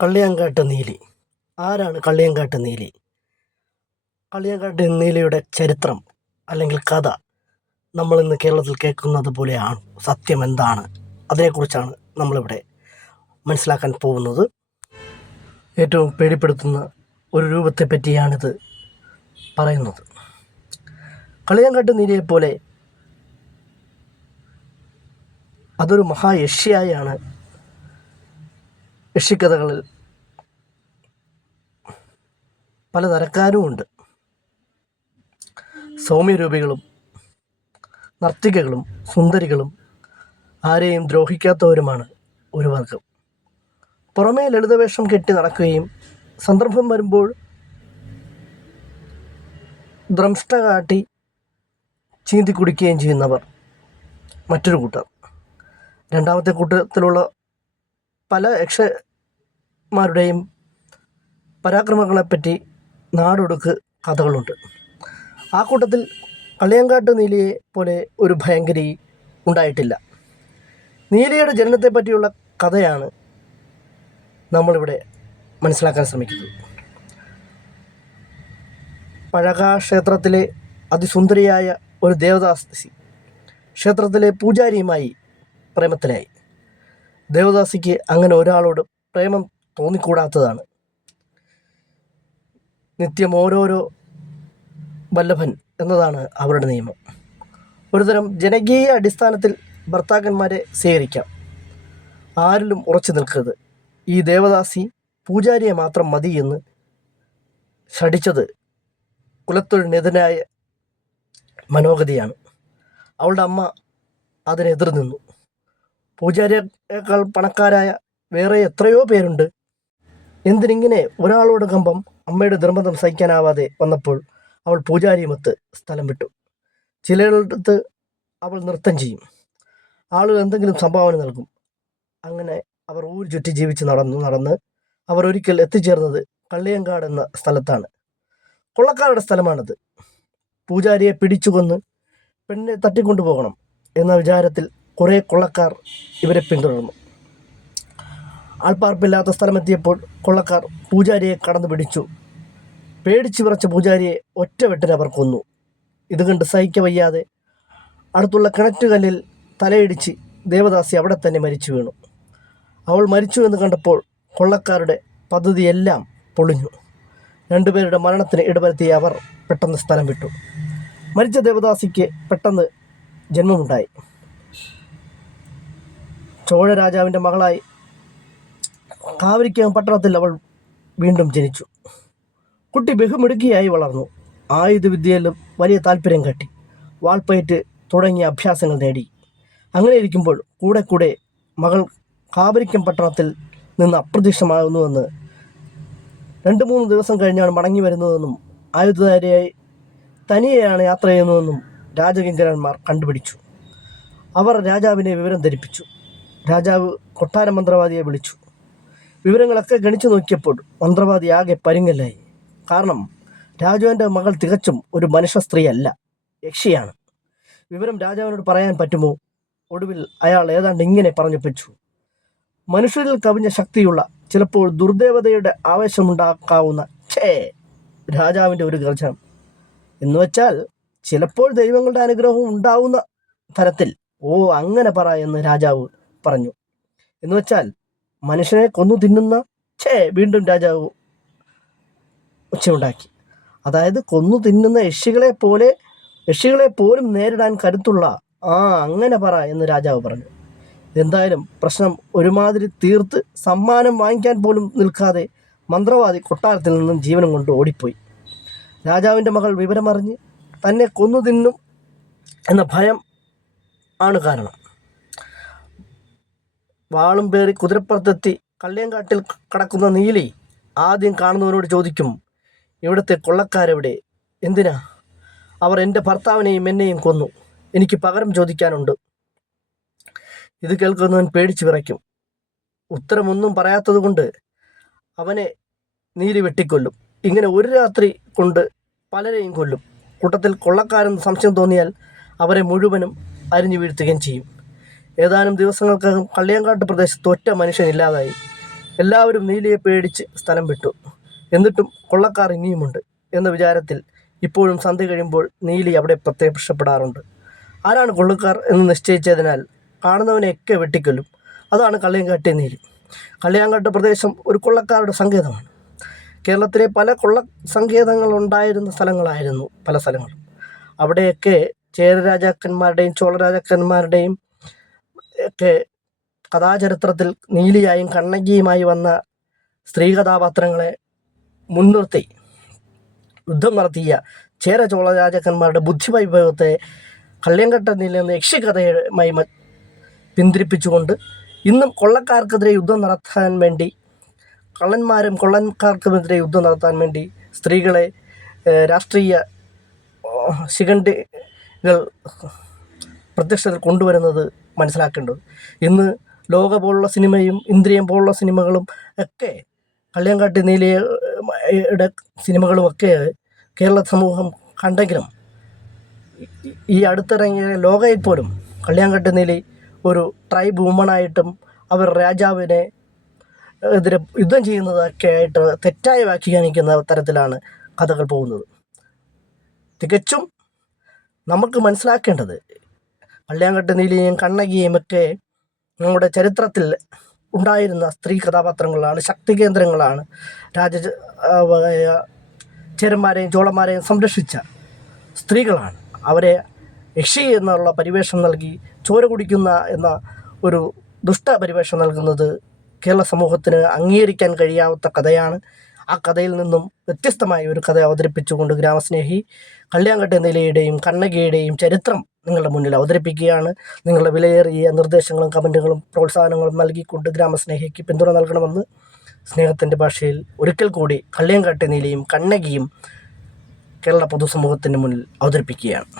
കള്ളിയങ്കാട്ട് നീലി. ആരാണ് കള്ളിയങ്കാട്ട് നീലി? കള്ളിയങ്കാട്ട് നീലിയുടെ ചരിത്രം അല്ലെങ്കിൽ കഥ നമ്മളിന്ന് കേരളത്തിൽ കേൾക്കുന്നത് പോലെയാണ്. സത്യം എന്താണ്? അതിനെക്കുറിച്ചാണ് നമ്മളിവിടെ മനസ്സിലാക്കാൻ പോകുന്നത്. ഏറ്റവും പേടിപ്പെടുത്തുന്ന ഒരു രൂപത്തെ പറ്റിയാണിത് പറയുന്നത്. കള്ളിയങ്കാട്ട് നീലിയെപ്പോലെ അതൊരു മഹായക്ഷിയായാണ് യക്ഷിക്കഥകളിൽ പലതരക്കാരുമുണ്ട്. സൗമ്യരൂപികളും നർത്തികകളും സുന്ദരികളും ആരെയും ദ്രോഹിക്കാത്തവരുമാണ് ഒരു വർഗം. പുറമേ ലളിതവേഷം കെട്ടി നടക്കുകയും സന്ദർഭം വരുമ്പോൾ ദ്രംഷ്ട കാട്ടി ചീന്തി കുടിക്കുകയും ചെയ്യുന്നവർ മറ്റൊരു കൂട്ടർ. രണ്ടാമത്തെ കൂട്ടത്തിലുള്ള പല യക്ഷന്മാരുടെയും പരാക്രമങ്ങളെപ്പറ്റി നാടൊടുക്ക് കഥകളുണ്ട്. ആ കൂട്ടത്തിൽ കള്ളിയങ്കാട്ട് നീലിയെ പോലെ ഒരു ഭയങ്കരി ഉണ്ടായിട്ടില്ല. നീലിയുടെ ജനനത്തെ പറ്റിയുള്ള കഥയാണ് നമ്മളിവിടെ മനസ്സിലാക്കാൻ ശ്രമിക്കുന്നത്. പഴകാ ക്ഷേത്രത്തിലെ അതിസുന്ദരിയായ ഒരു ദേവദാസി ക്ഷേത്രത്തിലെ പൂജാരിയുമായി പ്രേമത്തിലായി. ദേവദാസിക്ക് അങ്ങനെ ഒരാളോട് പ്രേമം തോന്നിക്കൂടാത്തതാണ്. നിത്യം ഓരോരോ വല്ലഭൻ എന്നതാണ് അവരുടെ നിയമം. ഒരുതരം ജനകീയ അടിസ്ഥാനത്തിൽ ഭർത്താക്കന്മാരെ സ്വീകരിക്കാം, ആരിലും ഉറച്ചു നിൽക്കരുത്. ഈ ദേവദാസി പൂജാരിയെ മാത്രം മതി എന്ന് ശഠിച്ചത് കുലത്തൊഴിനെതിരായ മനോഗതിയാണ്. അവളുടെ അമ്മ അതിനെതിർ നിന്നു. പൂജാരിയേക്കാൾ പണക്കാരായ വേറെ എത്രയോ പേരുണ്ട്. എന്തിനിങ്ങനെ ഒരാളോട് കമ്പം? അമ്മയുടെ നിർബന്ധം സഹിക്കാനാവാതെ വന്നപ്പോൾ അവൾ പൂജാരിയുമൊത്ത് സ്ഥലം വിട്ടു. ചിലയിടത്ത് അവൾ നൃത്തം ചെയ്യും, ആളുകൾ എന്തെങ്കിലും സംഭാവന നൽകും. അങ്ങനെ അവർ ഊര് ചുറ്റി ജീവിച്ച് നടന്ന് അവർ ഒരിക്കൽ എത്തിച്ചേർന്നത് കള്ളിയങ്കാട് എന്ന സ്ഥലത്താണ്. കൊള്ളക്കാരുടെ സ്ഥലമാണത്. പൂജാരിയെ പിടിച്ചുകൊന്ന് പെണ്ണിനെ തട്ടിക്കൊണ്ടുപോകണം എന്ന വിചാരത്തിൽ കുറേ കൊള്ളക്കാർ ഇവരെ പിന്തുടർന്നു. ആൾപ്പാർപ്പില്ലാത്ത സ്ഥലമെത്തിയപ്പോൾ കൊള്ളക്കാർ പൂജാരിയെ കടന്നു പിടിച്ചു. പേടിച്ചു വിറച്ച പൂജാരിയെ ഒറ്റവെട്ടിന് അവർ കൊന്നു. ഇത് കണ്ട് സഹിക്ക വയ്യാതെ അടുത്തുള്ള കിണറ്റുകല്ലിൽ തലയിടിച്ച് ദേവദാസി അവിടെ തന്നെ മരിച്ചു വീണു. അവൾ മരിച്ചു എന്ന് കണ്ടപ്പോൾ കൊള്ളക്കാരുടെ പദ്ധതിയെല്ലാം പൊളിഞ്ഞു. രണ്ടുപേരുടെ മരണത്തിന് ഇടവരുത്തിയ അവർ പെട്ടെന്ന് സ്ഥലം വിട്ടു. മരിച്ച ദേവദാസിക്ക് പെട്ടെന്ന് ജന്മമുണ്ടായി. ചോഴ രാജാവിൻ്റെ മകളായി കാവരിക്കകം പട്ടണത്തിൽ അവൾ വീണ്ടും ജനിച്ചു. കുട്ടി ബഹുമിടുക്കിയായി വളർന്നു. ആയുധവിദ്യയിലും വലിയ താല്പര്യം കാട്ടി. വാൾപ്പയറ്റ് തുടങ്ങിയ അഭ്യാസങ്ങൾ നേടി. അങ്ങനെ ഇരിക്കുമ്പോൾ കൂടെ മകൾ കാവരിക്കം പട്ടണത്തിൽ നിന്ന് അപ്രത്യക്ഷമാകുന്നുവെന്ന് 2-3 ദിവസം കഴിഞ്ഞാണ് മടങ്ങി വരുന്നതെന്നും ആയുധധാരിയായി തനിയെയാണ് യാത്ര ചെയ്യുന്നതെന്നും രാജകിങ്കരന്മാർ കണ്ടുപിടിച്ചു. അവർ രാജാവിനെ വിവരം ധരിപ്പിച്ചു. രാജാവ് കൊട്ടാര മന്ത്രവാദിയെ വിളിച്ചു. വിവരങ്ങളൊക്കെ ഗണിച്ചു നോക്കിയപ്പോൾ മന്ത്രവാദി ആകെ പരിങ്ങലായി. കാരണം രാജാവിൻ്റെ മകൾ തികച്ചും ഒരു മനുഷ്യ സ്ത്രീയല്ല, യക്ഷിയാണ്. വിവരം രാജാവിനോട് പറയാൻ പറ്റുമോ? ഒടുവിൽ അയാൾ ഏതാണ്ട് ഇങ്ങനെ പറഞ്ഞൊപ്പിച്ചു: മനുഷ്യരിൽ കവിഞ്ഞ ശക്തിയുള്ള, ചിലപ്പോൾ ദുർദേവതയുടെ ആവേശമുണ്ടാക്കാവുന്ന രാജാവിൻ്റെ ഒരു ഗർജനം. എന്നുവെച്ചാൽ ചിലപ്പോൾ ദൈവങ്ങളുടെ അനുഗ്രഹവും ഉണ്ടാവുന്ന തരത്തിൽ. ഓ, അങ്ങനെ പറ എന്ന് രാജാവ് പറഞ്ഞു. എന്നുവെച്ചാൽ മനുഷ്യനെ കൊന്നു തിന്നുന്ന വീണ്ടും രാജാവ് ഒച്ചയുണ്ടാക്കി. അതായത് കൊന്നു തിന്നുന്ന യക്ഷികളെ പോലും നേരിടാൻ കരുത്തുള്ള, അങ്ങനെ പറ എന്ന് രാജാവ് പറഞ്ഞു. എന്തായാലും പ്രശ്നം ഒരുമാതിരി തീർത്ത് സമ്മാനം വാങ്ങിക്കാൻ പോലും നിൽക്കാതെ മന്ത്രവാദി കൊട്ടാരത്തിൽ നിന്നും ജീവനം കൊണ്ട് ഓടിപ്പോയി. രാജാവിൻ്റെ മകൾ വിവരമറിഞ്ഞ് തന്നെ കൊന്നു തിന്നും എന്ന ഭയം ആണ് കാരണം. വാളും പേറി കുതിരപ്പുറത്തെത്തി കള്ളിയങ്കാട്ടിൽ കടക്കുന്ന നീലി ആദ്യം കാണുന്നവരോട് ചോദിക്കും: ഇവിടുത്തെ കൊള്ളക്കാരെവിടെ? എന്തിനാ? അവർ എൻ്റെ ഭർത്താവിനെയും എന്നെയും കൊന്നു. എനിക്ക് പകരം ചോദിക്കാനുണ്ട്. ഇത് കേൾക്കുന്നവൻ പേടിച്ചു വിറയ്ക്കും. ഉത്തരമൊന്നും പറയാത്തത് കൊണ്ട് അവനെ നീലി വെട്ടിക്കൊല്ലും. ഇങ്ങനെ ഒരു രാത്രി കൊണ്ട് പലരെയും കൊല്ലും. കൂട്ടത്തിൽ കൊള്ളക്കാരെന്ന് സംശയം തോന്നിയാൽ അവരെ മുഴുവനും അരിഞ്ഞു വീഴ്ത്തുകയും ചെയ്യും. ഏതാനും ദിവസങ്ങൾക്കകം കള്ളിയങ്കാട്ട് പ്രദേശത്ത് ഒറ്റ മനുഷ്യനില്ലാതായി. എല്ലാവരും നീലിയെ പേടിച്ച് സ്ഥലം വിട്ടു. എന്നിട്ടും കൊള്ളക്കാർ ഇനിയുമുണ്ട് എന്ന വിചാരത്തിൽ ഇപ്പോഴും സന്ധ്യ കഴിയുമ്പോൾ നീലി അവിടെ പ്രത്യക്ഷപ്പെടാറുണ്ട്. ആരാണ് കൊള്ളക്കാർ എന്ന് നിശ്ചയിച്ചതിനാൽ കാണുന്നവനെയൊക്കെ വെട്ടിക്കൊല്ലും. അതാണ് കള്ളിയങ്കാട്ടെ നീലി. കള്ളിയാങ്കാട്ട് പ്രദേശം ഒരു കൊള്ളക്കാരുടെ സങ്കേതമാണ്. കേരളത്തിലെ പല കൊള്ള സങ്കേതങ്ങളുണ്ടായിരുന്ന സ്ഥലങ്ങളായിരുന്നു പല സ്ഥലങ്ങളും. അവിടെയൊക്കെ ചേര രാജാക്കന്മാരുടെയും ചോള രാജാക്കന്മാരുടെയും ഒക്കെ കഥാചരിത്രത്തിൽ നീലിയായും കണ്ണകിയുമായി വന്ന സ്ത്രീ കഥാപാത്രങ്ങളെ മുൻനിർത്തി യുദ്ധം നടത്തിയ ചേര ചോള രാജാക്കന്മാരുടെ ബുദ്ധിവൈഭവത്തെ കള്ളിയങ്കാട്ട് നീലി എന്ന യക്ഷിക്കഥയുമായി പിന്തിരിപ്പിച്ചുകൊണ്ട് ഇന്നും കൊള്ളക്കാർക്കെതിരെ യുദ്ധം നടത്താൻ വേണ്ടി, കൊള്ളക്കാർക്കുമെതിരെ യുദ്ധം നടത്താൻ വേണ്ടി സ്ത്രീകളെ രാഷ്ട്രീയ ശിഖണ്ഡികൾ പ്രത്യക്ഷത്തിൽ കൊണ്ടുവരുന്നത് മനസ്സിലാക്കേണ്ടത്. ഇന്ന് ലോക പോലുള്ള സിനിമയും ഇന്ദ്രിയം പോലുള്ള സിനിമകളും ഒക്കെ കള്ളിയങ്കാട്ട് നീലിയുടെ സിനിമകളുമൊക്കെ കേരള സമൂഹം കണ്ടെങ്കിലും ഈ അടുത്തിറങ്ങിയ ലോകയിൽ പോലും കള്ളിയങ്കാട്ട് നീലി ഒരു ട്രൈബ് വുമണായിട്ടും അവർ രാജാവിനെ എതിരെ യുദ്ധം ചെയ്യുന്നതൊക്കെ ആയിട്ട് തെറ്റായി വ്യാഖ്യാനിക്കുന്ന തരത്തിലാണ് കഥകൾ പോകുന്നത്. തികച്ചും നമുക്ക് മനസ്സിലാക്കേണ്ടത് കള്ളിയങ്കാട്ട് നീലിയെയും കണ്ണകിയെയും ഒക്കെ നമ്മുടെ ചരിത്രത്തിൽ ഉണ്ടായിരുന്ന സ്ത്രീ കഥാപാത്രങ്ങളാണ്, ശക്തി കേന്ദ്രങ്ങളാണ്. ചേരന്മാരെയും ചോളന്മാരെയും സംരക്ഷിച്ച സ്ത്രീകളാണ്. അവരെ യക്ഷി എന്നുള്ള പരിവേഷം നൽകി ചോര കുടിക്കുന്ന എന്ന ഒരു ദുഷ്ട പരിവേഷം നൽകുന്നത് കേരള സമൂഹത്തിന് അംഗീകരിക്കാൻ കഴിയാത്ത കഥയാണ്. ആ കഥയിൽ നിന്നും വ്യത്യസ്തമായ ഒരു കഥ അവതരിപ്പിച്ചുകൊണ്ട് ഗ്രാമസ്നേഹി കള്ളിയങ്കാട്ട് നീലിയുടെയും കണ്ണകിയുടെയും ചരിത്രം നിങ്ങളുടെ മുന്നിൽ അവതരിപ്പിക്കുകയാണ്. നിങ്ങളുടെ വിലയേറിയ നിർദ്ദേശങ്ങളും കമൻറ്റുകളും പ്രോത്സാഹനങ്ങളും നൽകിക്കൊണ്ട് ഗ്രാമസ്നേഹിക്ക് പിന്തുണ നൽകണമെന്ന് സ്നേഹത്തിൻ്റെ ഭാഷയിൽ ഒരിക്കൽ കൂടി കള്ളിയങ്കാട്ട് നീലിയും കണ്ണകിയും കേരള പൊതുസമൂഹത്തിൻ്റെ മുന്നിൽ അവതരിപ്പിക്കുകയാണ്.